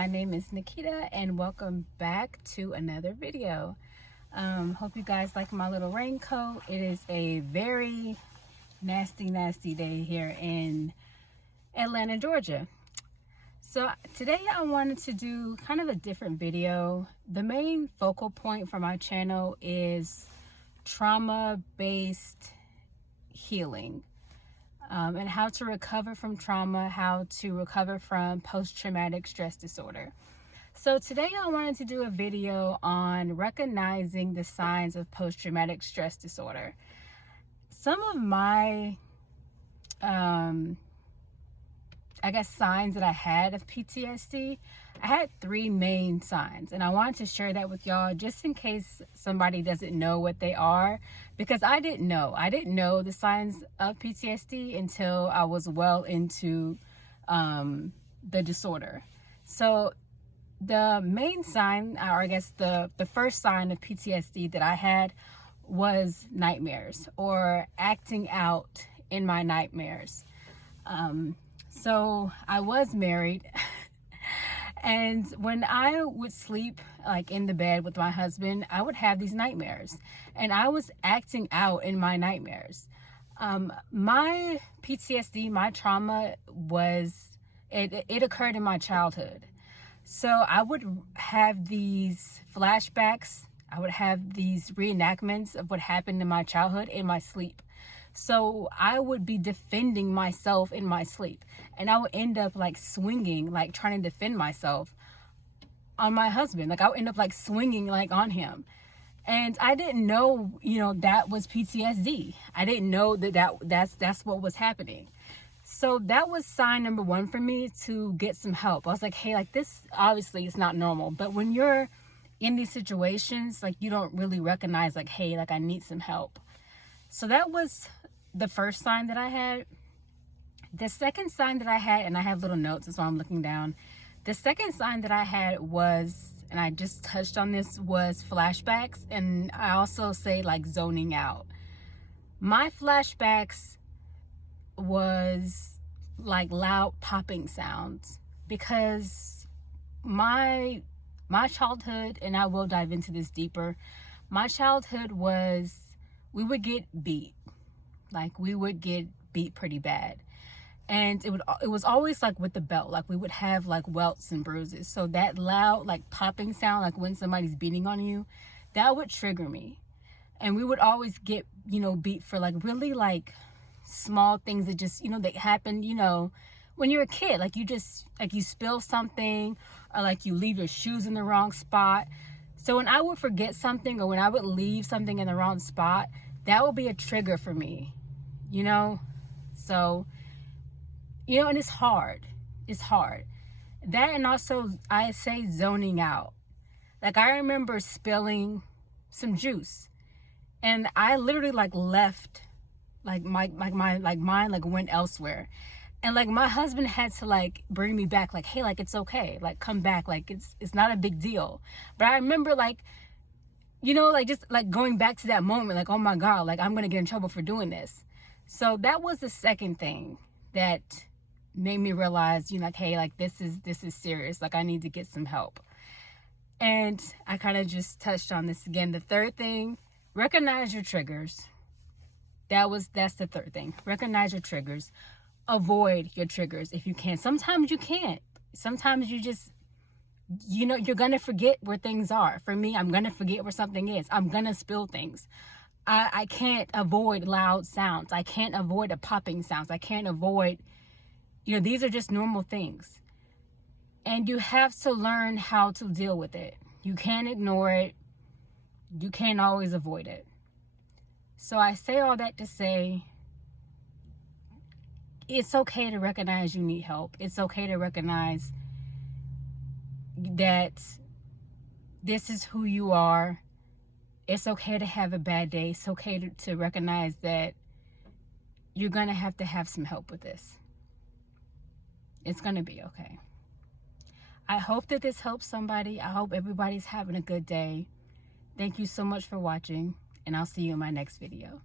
My name is Nikita and welcome back to another video. Hope you guys like my little raincoat. It is a very nasty day here in Atlanta, Georgia. So today I wanted to do kind of a different video. The main focal point for my channel is trauma-based healing. And how to recover from trauma, how to recover from post-traumatic stress disorder. So today I wanted to do a video on recognizing the signs of post-traumatic stress disorder. Some of my, signs that I had of PTSD, I had three main signs, and I wanted to share that with y'all just in case somebody doesn't know what they are, because I didn't know the signs of PTSD until I was well into the disorder. So the main sign, or I guess the first sign of PTSD that I had was nightmares, or acting out in my nightmares. So I was married and when I would sleep like in the bed with my husband, I would have these nightmares and I was acting out in my nightmares. My PTSD, my trauma it occurred in my childhood. So I would have these flashbacks. I would have these reenactments of what happened in my childhood in my sleep. So I would be defending myself in my sleep, and I would end up like swinging, like trying to defend myself on my husband. Like I would end up like swinging like on him. And I didn't know, that was PTSD. I didn't know that's what was happening. So that was sign number one for me to get some help. I was like, hey, like this obviously is not normal. But when you're in these situations, like you don't really recognize like, hey, like I need some help. So that was the first sign that I had. The second sign that I had, and I have little notes, that's why I'm looking down. The second sign that I had was, and I just touched on this, was flashbacks. And I also say like zoning out. My flashbacks was like loud popping sounds, because my childhood, and I will dive into this deeper, my childhood was, we would get beat. Like we would get beat pretty bad. And it was always like with the belt, like we would have like welts and bruises. So that loud like popping sound, like when somebody's beating on you, that would trigger me. And we would always get, beat for like really like small things that just, that happen, when you're a kid. Like you just, like you spill something, or like you leave your shoes in the wrong spot. So when I would forget something, or when I would leave something in the wrong spot, that would be a trigger for me, So, and it's hard. It's hard. That, and also I say zoning out. Like I remember spilling some juice, and I literally like left, like my mind like went elsewhere. And like my husband had to like bring me back, like, hey, like it's okay, like come back, like it's not a big deal. But I remember like, like just like going back to that moment, like, oh my God, like I'm gonna get in trouble for doing this. So that was the second thing that made me realize, like, hey, like this is serious, like I need to get some help. And I kind of just touched on this again. The third thing, recognize your triggers. That's the third thing. Recognize your triggers. Avoid your triggers if you can. Sometimes you can't. Sometimes you just, you're going to forget where things are. For me, I'm going to forget where something is. I'm going to spill things. I can't avoid loud sounds. I can't avoid the popping sounds. I can't avoid, these are just normal things. And you have to learn how to deal with it. You can't ignore it. You can't always avoid it. So I say all that to say, it's okay to recognize you need help. It's okay to recognize that this is who you are. It's okay to have a bad day. It's okay to recognize that you're going to have some help with this. It's going to be okay. I hope that this helps somebody. I hope everybody's having a good day. Thank you so much for watching, and I'll see you in my next video.